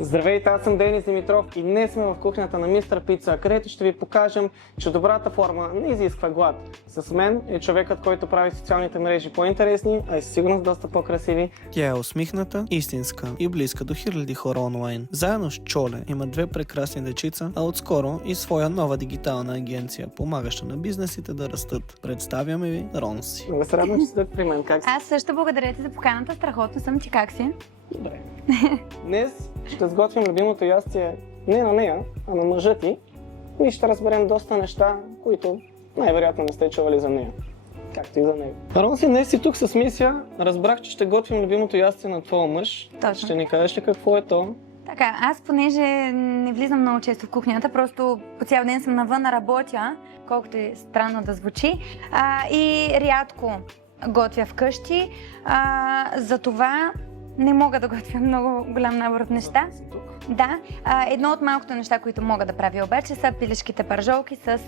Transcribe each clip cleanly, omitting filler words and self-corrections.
Здравейте, аз съм Денис Димитров и днес сме в кухнята на Мистер Пица, където ще ви покажем, че добрата форма не изисква глад. С мен е човекът, който прави социалните мрежи по-интересни, а и със сигурност доста по-красиви. Тя е усмихната, истинска и близка до хиляди хора онлайн. Заедно с Чоле има две прекрасни дечица, а отскоро и своя нова дигитална агенция, помагаща на бизнесите да растат. Представяме ви Ронси. Много се радвам, че сте при мен. Как си? Аз също благодаря ти за поканата. Страхотно съм. Ти как си? Добре. Днес ще сготвим любимото ястие не на нея, а на мъжа ти и ще разберем доста неща, които най-вероятно не сте чували за нея. Както и за него. Ронси, днес си тук с мисия. Разбрах, че ще готвим любимото ястие на твоя мъж. Точно. Ще ни кажеш ли какво е то? Така, аз понеже не влизам много често в кухнята, просто по цял ден съм навън, работя, колкото и странно да звучи, и рядко готвя вкъщи, затова не мога да готвя много голям набор от неща. Да, едно от малкото неща, които мога да правя обаче са пилешките пържолки с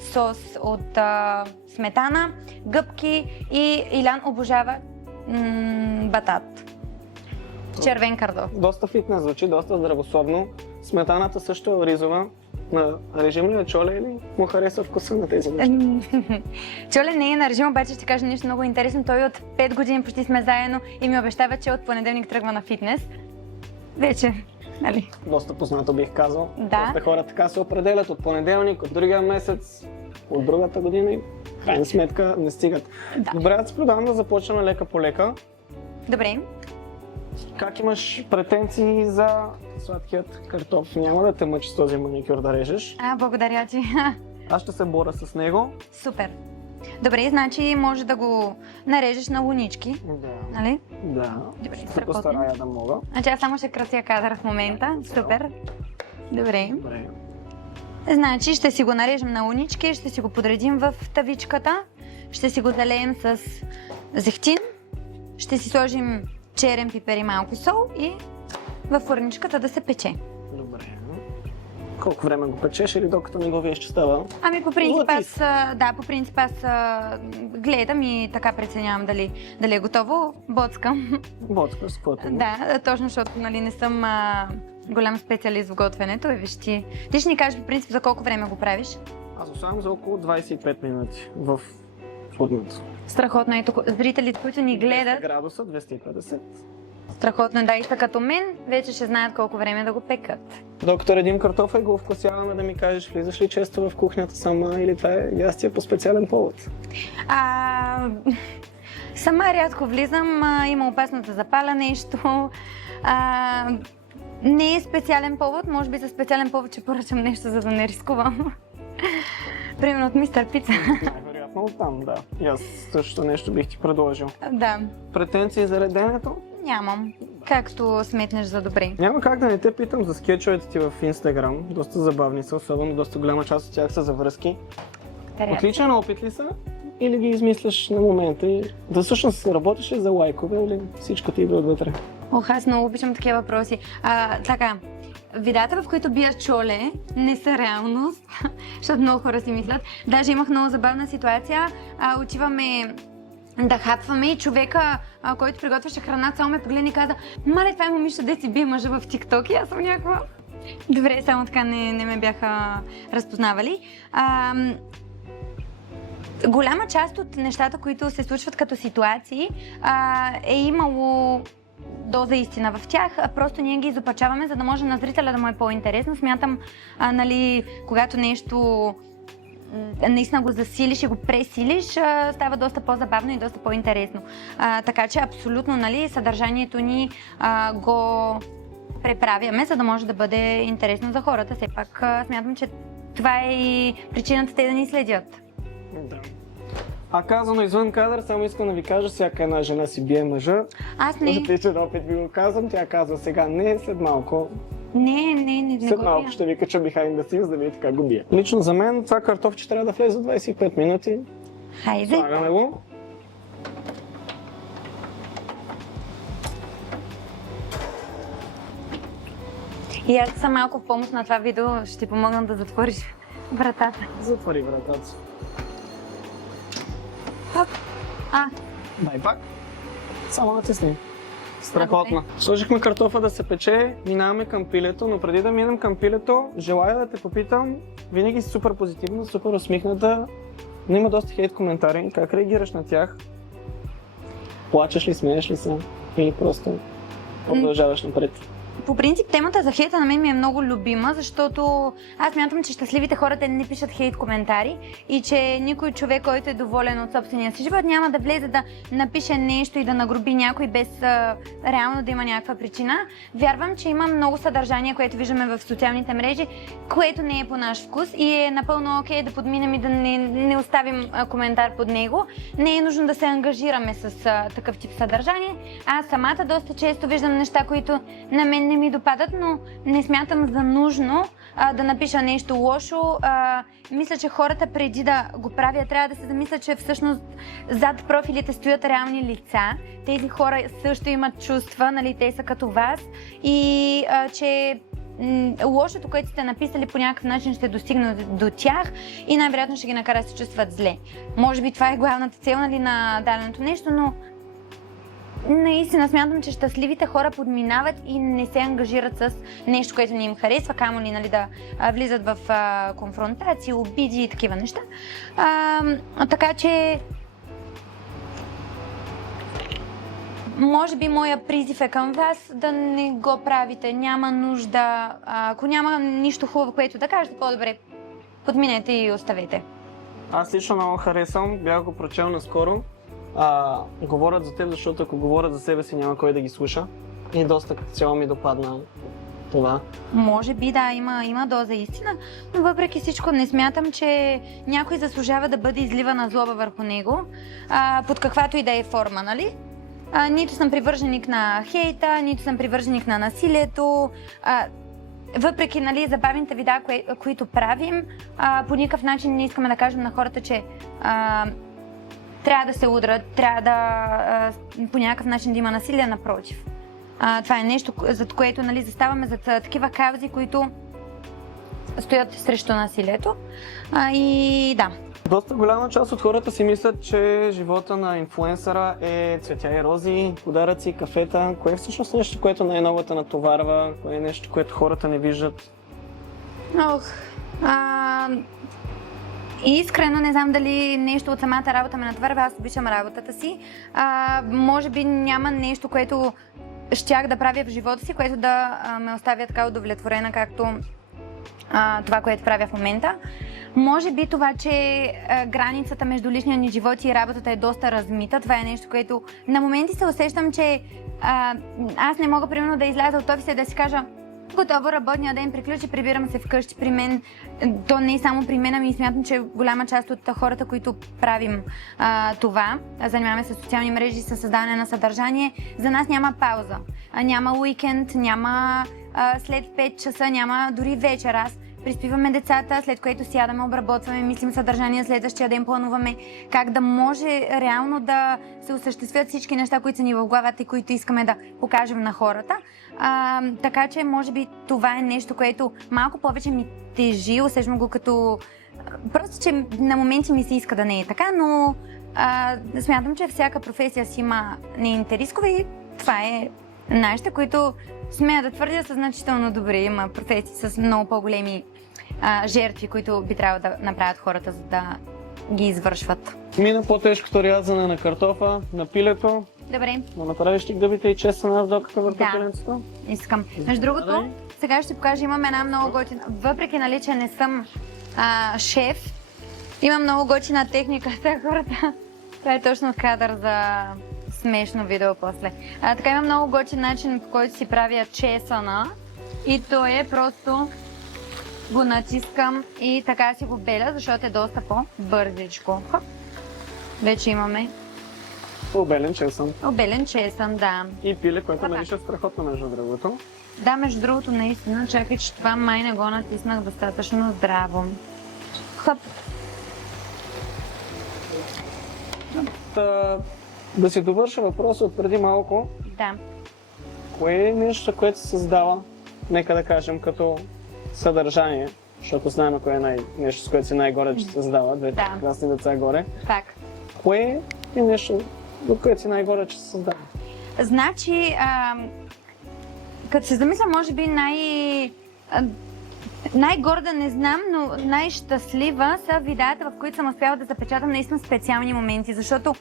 сос от сметана, гъбки и Илян обожава батат. Червен картоф. Доста фитнес звучи, доста здравословно. Сметаната също е ризова. На режим ли е Чоле или му харесва вкуса на тези неща? Чоле не е на режим, обаче ще кажа нещо много интересно. Той от 5 години почти сме заедно и ми обещава, че от понеделник тръгва на фитнес. Вече, нали? Доста познато бих казал. Да. Доста хора така се определят от понеделник, от другия месец, от другата година и в крайна сметка не стигат. Да. Добре, аз предлагам да започнем лека по лека. Добре. Как имаш претенции за сладкият картоф? Няма да те мъчи с този маникюр да режеш. Благодаря ти. Аз ще се боря с него. Супер. Добре, значи може да го нарежеш на лунички, Да. нали? Да. Добре, Ще се страхотно. постарая да мога. Значи аз само ще крася кадър в момента. Супер. Добре. Добре. Значи ще си го нарежем на лунички, ще си го подредим в тавичката, ще си го залеем с зехтин, ще си сложим черен пипер и малко сол и във фурничката да се пече. Добре. Колко време го печеш или докато не го виеш, че става? Ами по принцип Златист. аз гледам и така преценявам дали е готово. Боцкам. Боцка, с каквото е. Да, точно, защото нали, не съм голям специалист в готвенето. И виж ти ще ни кажеш по принцип за колко време го правиш. Аз оставам за около 25 минути в фурната. Страхотно е тук. Зрителите, които ни 200 гледат, градуса, 250. страхотно да и са като мен, вече ще знаят колко време да го пекат. Докато редим картофа и го вкусяваме, да ми кажеш, влизаш ли често в кухнята сама или това е ястие по специален повод? Сама рядко влизам, има опасност да запаля нещо. Не е специален повод, може би за специален повод, че поръчам нещо, за да не рискувам. Примерно от Мистер Пица. Най-вероятно оттам, да. И аз също нещо бих ти предложил. Да, Претенции за реденето? нямам. Както сметнеш за добре. Няма как да не те питам за скетчовете ти в Инстаграм. Доста забавни са, особено доста голяма част от тях са за връзки. Отличен опит ли са? Или ги измисляш на момента и да всъщност работиш ли за лайкове или всичко ти идва отвътре? Ох, аз много обичам такива въпроси. Така, видеята, в които бия Чоле, не са реалност, защото много хора си мислят. Даже имах много забавна ситуация. Отиваме да хапваме и човека, който приготвяше храна, само ме погледна и каза: "Мале, това е момичето, де си бие мъжа в TikTok", и аз съм някаква... Добре, само така не ме бяха разпознавали. Голяма част от нещата, които се случват като ситуации, е имало доза истина в тях, просто ние ги изопачаваме, за да може на зрителя да му е по-интересно. Смятам, нали, когато нещо наистина го засилиш и го пресилиш, става доста по-забавно и доста по-интересно. Така че абсолютно, нали, съдържанието ни го преправяме, за да може да бъде интересно за хората. Все пак смятам, че това е и причината те да ни следят. Да. А казано извън кадър, само искам да ви кажа, всяка една жена си бие мъжа. Аз не. Отличен опит ви го казвам, тя казва сега не, след малко. Не След го малко бия. ще ви кача behind the scenes, да видите как го бия. Лично за мен това картофче трябва да влезе за 25 минути. Хайде. Слагаме го. И аз съм малко в помощ на това видео, ще ти помогна да затвориш вратата. Затвори вратата. Хоп. Дай пак. Само натисни. Страхотно. Сложихме картофа да се пече, минаваме към пилето, но преди да минем към пилето, желая да те попитам, винаги си супер позитивна, супер усмихната, но има доста хейт коментари, как реагираш на тях? Плачеш ли, смееш ли се или просто продължаваш напред? По принцип, темата за хейта на мен ми е много любима, защото аз мятам, че щастливите хора те не пишат хейт коментари и че никой човек, който е доволен от собствения си живот, няма да влезе да напише нещо и да нагруби някой без реално да има някаква причина. Вярвам, че има много съдържание, което виждаме в социалните мрежи, което не е по наш вкус и е напълно окей да подминем и да не оставим коментар под него. Не е нужно да се ангажираме с такъв тип съдържание. Аз самата доста често виждам неща, които на мен не ми допадат, но не смятам за нужно да напиша нещо лошо. Мисля, че хората преди да го правят, трябва да се замислят, че всъщност зад профилите стоят реални лица. Тези хора също имат чувства, нали, те са като вас и че лошото, което сте написали, по някакъв начин ще достигне до тях и най-вероятно ще ги накара да се чувстват зле. Може би това е главната цел, нали, на даденото нещо, но наистина смятам, че щастливите хора подминават и не се ангажират с нещо, което не им харесва, камо ли, нали, да влизат в конфронтации, обиди и такива неща. Така че може би моя призив е към вас да не го правите. Няма нужда, ако няма нищо хубаво, което да кажете, по-добре подминете и оставете. Аз лично много харесвам, бях го прочел наскоро. Говорят за теб, защото ако говорят за себе си, няма кой да ги слуша. И доста като цяло ми допадна това. Може би да, има доза истина, но въпреки всичко не смятам, че някой заслужава да бъде изливана злоба върху него, под каквато и да е форма, нали? Нито съм привърженик на хейта, нито съм привърженик на насилието. Въпреки, нали, забавните видеа, които правим, по никакъв начин не искаме да кажем на хората, че трябва да се удрят, трябва да по някакъв начин да има насилие, напротив. Това е нещо, за което, нали, заставаме за такива каузи, които стоят срещу насилието. И да. Доста голяма част от хората си мислят, че живота на инфлуенсъра е цветя и рози, подаръци, кафета. Кое е всъщност нещо, което най-много те натоварва? Кое е нещо, което хората не виждат? Искрено не знам дали нещо от самата работа ме натвърва, аз обичам работата си. Може би няма нещо, което щях да правя в живота си, което да ме оставя така удовлетворена, както това, което правя в момента. Може би това, че границата между личния ни живот и работата е доста размита. Това е нещо, което на моменти се усещам, че аз не мога примерно да изляза от офиса и да си кажа: готово, работния ден приключи, прибирам се вкъщи. При мен, то не е само при мен, ами смятам, че голяма част от хората, които правим това, занимаваме се с социални мрежи, с създаване на съдържание, за нас няма пауза. Няма уикенд, няма след 5 часа, няма дори вечер. Аз приспиваме децата, след което сядаме, обработваме, мислим съдържание, следващия ден плануваме как да може реално да се осъществят всички неща, които са ни в главата и които искаме да покажем на хората. Така че може би това е нещо, което малко повече ми тежи, усещам го като просто, че на моменти ми се иска да не е така, но смятам, че всяка професия си има нейните рискове и това е нашите, които смея да твърдя са значително добри. Има професии с много по-големи жертви, които би трябвало да направят хората, за да ги извършват. Мина по-тежкото рязане на картофа, на пилето. Добре. Да направиш ли гъбите и честа на докато върху пиленцето? Искам. Между другото, сега ще покажа, имам една много готина. Въпреки, нали, че не съм шеф, имам много готина техника. Хората, това е точно кадър за смешно видео после. Така имам много готин начин, по който си правя чесъна и то е просто го натискам и така си го беля, защото е доста по-бързичко. Вече имаме обелен чесън. Обелен чесън, да. И пиле, което мирише страхотно, между другото. Да, между другото, наистина. Чакай, че това май не го натиснах достатъчно здраво. Хоп. Да си довърша въпроса от преди малко. Да. Кое е нещо, което се създава, нека да кажем, като съдържание, защото знаем кое е нещо, с което си най-горе, че се създава, двете красни деца горе. Так. Кое е нещо, от което си най-горе, че се създава? Значи, като се замисля, може би най-горда не знам, но най-щастлива са видеята, в които съм успяла да запечатам наистина специални моменти, защото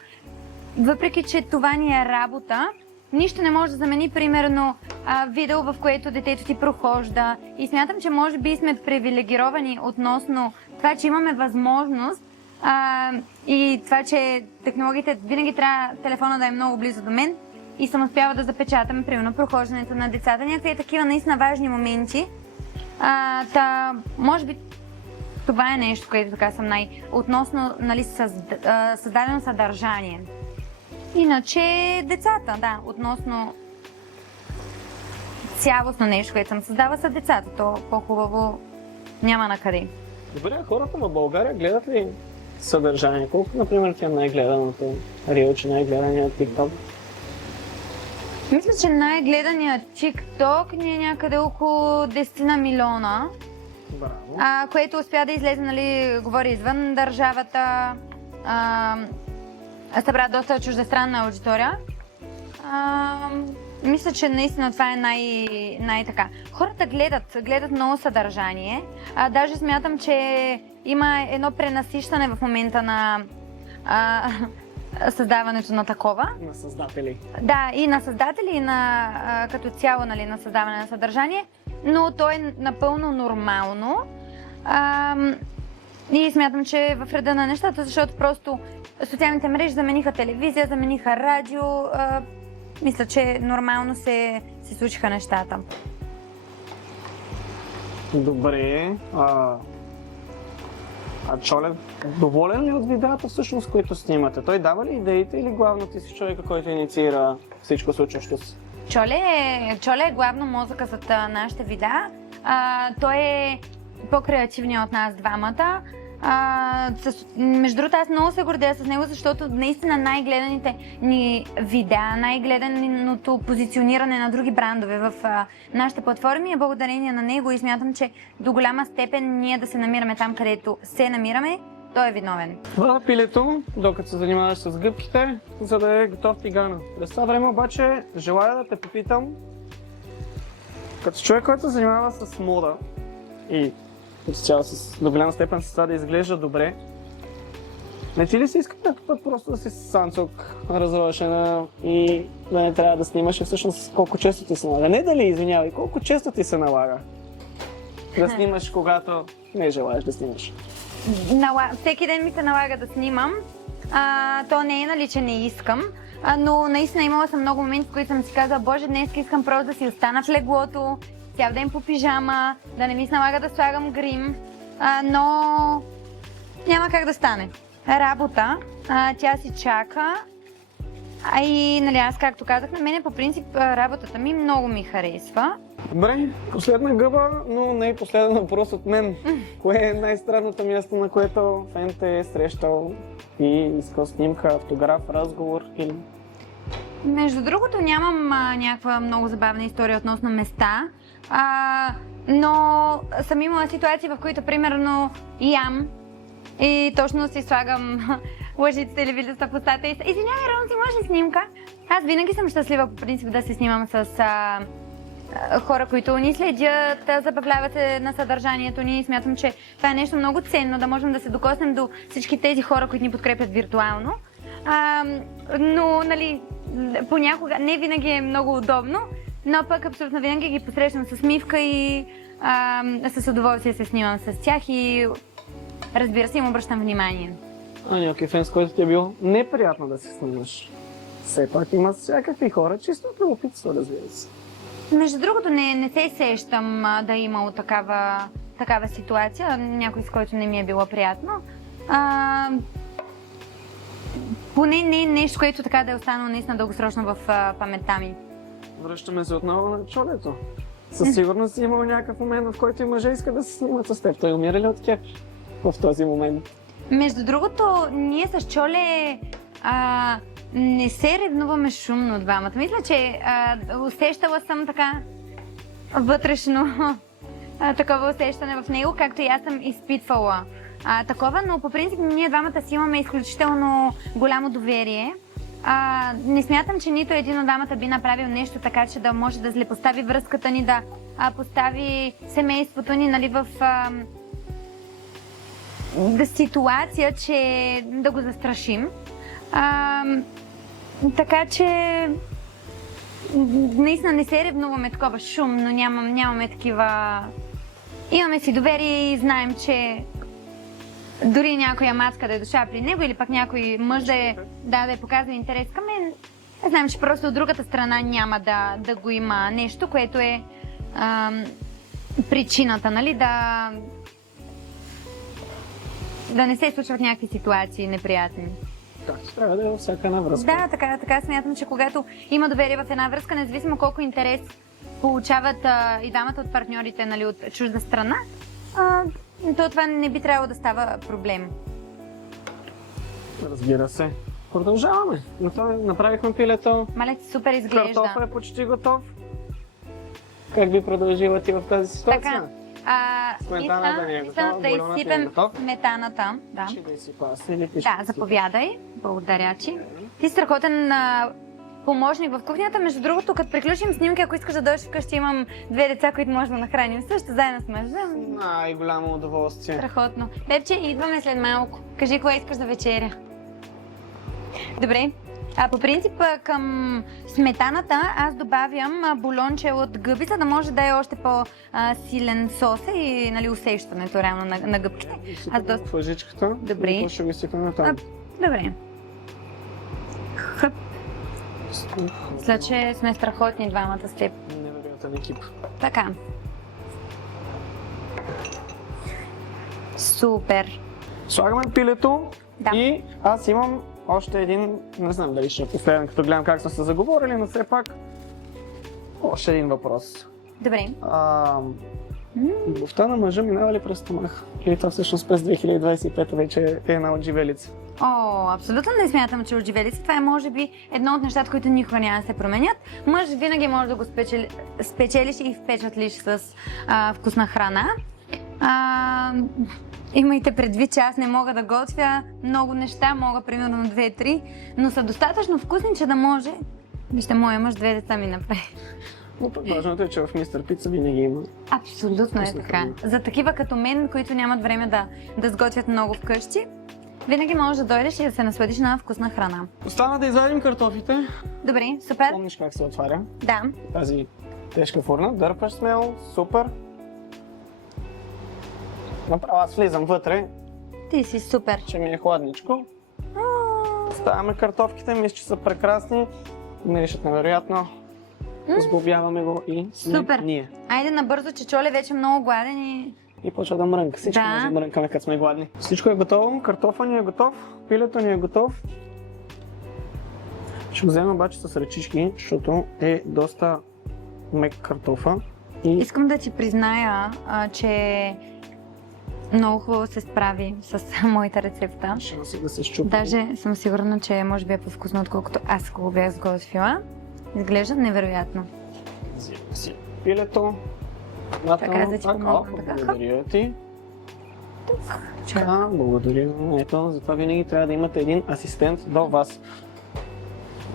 въпреки, че това ни е работа, нищо не може да замени, примерно, видео, в което детето ти прохожда. И смятам, че може би сме привилегировани относно това, че имаме възможност и това, че технологиите винаги трябва телефона да е много близо до мен и съм успяла да запечатам, примерно, прохождането на децата. Някакви такива наистина важни моменти. Може би това е нещо, което така съм относно, нали, създадено съдържание. Иначе децата, да, относно цялостно нещо, което съм създава са децата, то по-хубаво няма на къде. Добре, хората в България гледат ли съдържание? Колко, например, ти е най-гледаното рилче, най-гледаният TikTok? Мисля, че най-гледаният TikTok ни е някъде около 10 милиона. Браво. Което успя да излезе, нали, говори извън държавата. Събра доста чуждестранна аудитория. Мисля, че наистина това е най-така. Хората гледат много съдържание. Даже смятам, че има едно пренасищане в момента на създаването на такова. На създатели. Да, и на създатели, и на като цяло, нали, на създаване на съдържание, но то е напълно нормално. И смятам, че е в реда на нещата, защото просто социалните мрежи замениха телевизия, замениха радио. Мисля, че нормално се случиха нещата. Добре. Чоле, доволен ли от видеята всъщност, които снимате? Той дава ли идеите или главно ти си човека, който инициира всичко случващо се? Чоле е главно мозъка зад нашите видеа. Той е по-креативният от нас двамата. Между другото, аз много се гордея с него, защото наистина най-гледаните ни видеа, най-гледаното позициониране на други брандове в нашите платформи е благодарение на него и смятам, че до голяма степен ние да се намираме там, където се намираме, той е виновен. Пилето, докато се занимаваш с гъбките, за да е готов тигана. През това време обаче желая да те попитам, като човек, който се занимава с мода и до голяма степен с това да изглежда добре, не ти ли се иска някакъв път просто да си санцук, разрушена и да не трябва да снимаш и всъщност колко често ти се налага? Не дали, извинявай, колко често ти се налага да снимаш, когато не желаеш да снимаш? Всеки ден ми се налага да снимам. То не е, нали, че не искам, но наистина имала съм много моменти, в които съм си казала, боже, днес искам просто да си остана в леглото, цял ден по пижама, да не ми се налага да слагам грим, но няма как да стане. Работа, тя си чака, и нали, аз както казах, на мене по принцип работата ми много ми харесва. Добре, последна гъба, но не и последен въпрос от мен. Кое е най-странното място, на което фен те е срещал и искал снимка, автограф, разговор или... Между другото нямам някаква много забавна история относно места, но съм имала ситуации, в които примерно ям и точно си слагам лъжицата или вилюста в устата и извинявай, Рон, си може ли снимка? Аз винаги съм щастлива по принцип да се снимам с хора, които ни следят, забавляват се на съдържанието ни. Смятам, че това е нещо много ценно, да можем да се докоснем до всички тези хора, които ни подкрепят виртуално. Но, нали, понякога не винаги е много удобно, но пък абсолютно винаги ги посрещам с мивка и с удоволствие се снимам с тях и разбира се, им обръщам внимание. Някой фен, с който ти е било неприятно да се снимаш. Все пак има всякакви хора, чисто от любопитство, разбира се. Между другото, не се сещам да е имало такава ситуация, някой с който не ми е било приятно. Поне не е нещо, което така да е останало наистина дългосрочно в паметта ми. Връщаме се отново на Чолето. Със сигурност си имал някакъв момент, в който и мъже иска да се снимат с теб. Той умира ли от кеф в този момент? Между другото, ние с Чоле не се ревнуваме шумно от двамата. Мисля, че усещала съм така вътрешно такова усещане в него, както и аз съм изпитвала такова, но по принцип ние двамата си имаме изключително голямо доверие Не смятам, че нито един от дамата би направил нещо така, че да може да злепостави връзката ни, да постави семейството ни, нали, в ситуация, че да го застрашим. Така че наистина не се ревнуваме такова шумно, нямаме такива... Имаме си доверие и знаем, че дори някоя мацка да е дошла при него или пък някой мъж да е показал интерес към мен, знаем, че просто от другата страна няма да го има нещо, което е причината, нали, да не се случват някакви ситуации неприятни. Както трябва да е във всяка една връзка. Да, така смятам, че когато има доверие в една връзка, независимо колко интерес получават и дамата от партньорите, нали, от чужда страна, то това не би трябвало да става проблем. Разбира се. Продължаваме. Направихме пилето. Малец супер изглежда. Картофа е почти готов. Как би продължила ти в тази ситуация? Така. Сметаната не е готова, да изсипем сметаната. Да. Ще да изсипа аз или ти? Да, заповядай. Благодаря ти. Ти си страхотен помощник в кухнята. Между другото, като приключим снимки, ако искаш да дойдеш вкъщи, имам 2 деца, които може да нахраним също, заедно с мъжа. Най-голямо удоволствие. Страхотно. Бебче, идваме след малко. Кажи, кое искаш за вечеря. Добре. По принцип към сметаната аз добавям булонче от гъби, за да може да е още по-силен соса и, нали, усещането реално на гъбките. Аз в лъжичката. Добре. И ще го изсипаме там. Добре. Хъп. След, че сме страхотни двамата с теб. Невероятен екип. Така. Супер. Слагаме пилето Да. и аз имам още един, не знам дали ще е последен, като гледам как сме се заговорили, но все пак още един въпрос. Добре. Любовта на мъжа минава ли през стомах? Или това всъщност през 2025 вече е една отживелица? Абсолютно не смятам, че отживелица. Това е, може би, едно от нещата, които никога няма да се променят. Мъж винаги може да го спечелиш и впечатлиш с вкусна храна. Имайте предвид, че аз не мога да готвя много неща, мога примерно 2-3, но са достатъчно вкусни, че да може. Вижте, моя мъж 2 деца ми направи. Но важното е, че в Мистер Пица винаги има. Абсолютно е така. За такива като мен, които нямат време да сготвят много вкъщи, винаги можеш да дойдеш и да се насладиш на вкусна храна. Остана да извадим картофите. Добре, супер. Помниш как се отваря? Да. Тази тежка фурна. Дърпаш смело, супер. Направо аз влизам вътре, Ти си супер. че ми е хладничко. Ставаме картофките, мисля, че са прекрасни. Миришат невероятно. Сглобяваме го и Супер. ние. Айде набързо, че Чоле вече е много гладен и... И почва да мрънка. Всичко може да мрънкаме, като сме гладни. Всичко е готово, картофа ни е готов, пилето ни е готов. Ще го взема обаче с ръчички, защото е доста мек картофа. И Искам да ти призная, че много хубаво се справи с моята рецепта. шанса да се щупи. Даже съм сигурна, че може би е по-вкусно, отколкото аз го бях сготвила. Изглежда невероятно. Взема си пилето. Така, да ти помогна. Така. Благодаря ти. Така, благодаря. Ето, затова винаги трябва да имате един асистент до вас.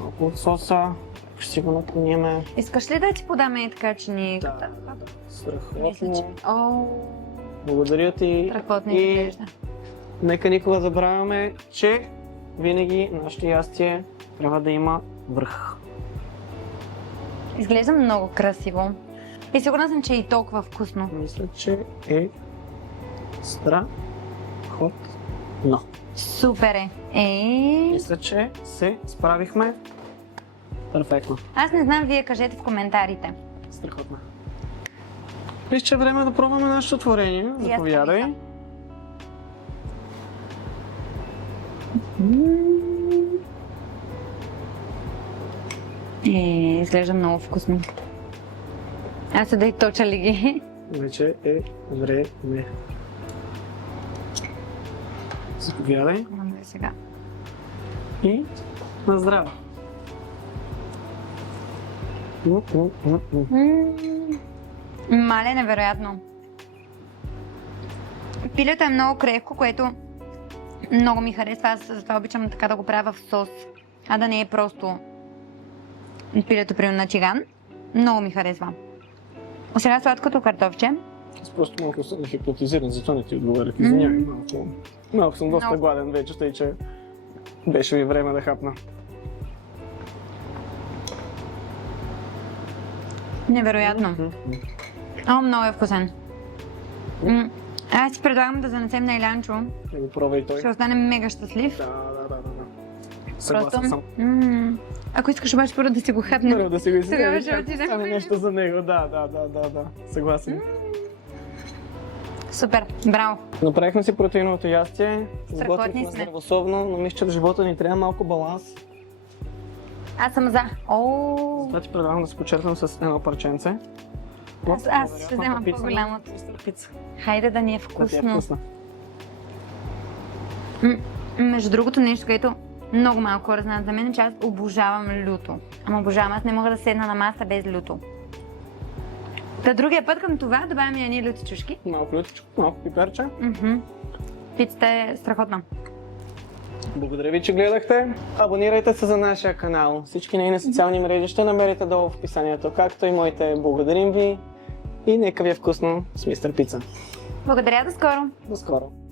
Малко от соса, ще си го напълниме. Искаш ли да ти подаме така, че ни... Да, Мисля, че... страхотно. Благодаря ти. Страхотно И изглежда. нека никога забравяме, че винаги нашето ястие трябва да има връх. Изглежда много красиво. И сигурна съм, че е и толкова вкусно. Мисля, че е страхотно. Супер е. Мисля, че се справихме перфектно. Аз не знам, вие кажете в коментарите. Страхотно. Мисля, че е време да пробваме нашето творение. Заповядай. Изглежда много вкусно. Аз да и точа ли ги? Вече е време. Заповядай. Сега. И на здраве. Мале, невероятно. Пилето е много крехко, което много ми харесва. Аз затова обичам така да го правя в сос. а да не е просто пилето примерно на чиган. Много ми харесва. А сега сладкото картофче. Аз просто малко съм хипнотизиран, затова не ти отговорих. Извинявай, малко съм доста гладен вече, тъй че беше ми време да хапна. Невероятно. О, много е вкусен. Аз си предлагам да занесем на Илянчо. Да го пробва и той. Ще остане мега щастлив. Да. Съгласен съм. Ако искаш обаче първо да си го хапнем. Първо да си го Тогава изядеш, ще отидем. стане нещо за него. Да. Съгласен. Супер, браво. Направихме си протеиновото ястие, Страхотни сготвихме сме. здравословно, но мисля, че в живота ни трябва малко баланс. Аз съм за. Затова ти предлагам да се почерпим с едно парченце. Аз ще взема по-голямото. Пица. Хайде да ни е Да ти е вкусно. вкусна. Между другото нещо, което много малко хора знаят за мен, е, че аз обожавам люто. Ама обожавам, аз не мога да седна на маса без люто. Та другия път към това добавяме едни люти чушки. Малко лютичко, малко пиперче. Пицата е страхотна. Благодаря ви, че гледахте. Абонирайте се за нашия канал. Всички нейни социални мрежи ще намерите долу в описанието, както и моите. Благодарим ви и нека ви е вкусно с Мистер Пица. Благодаря, до скоро! До скоро!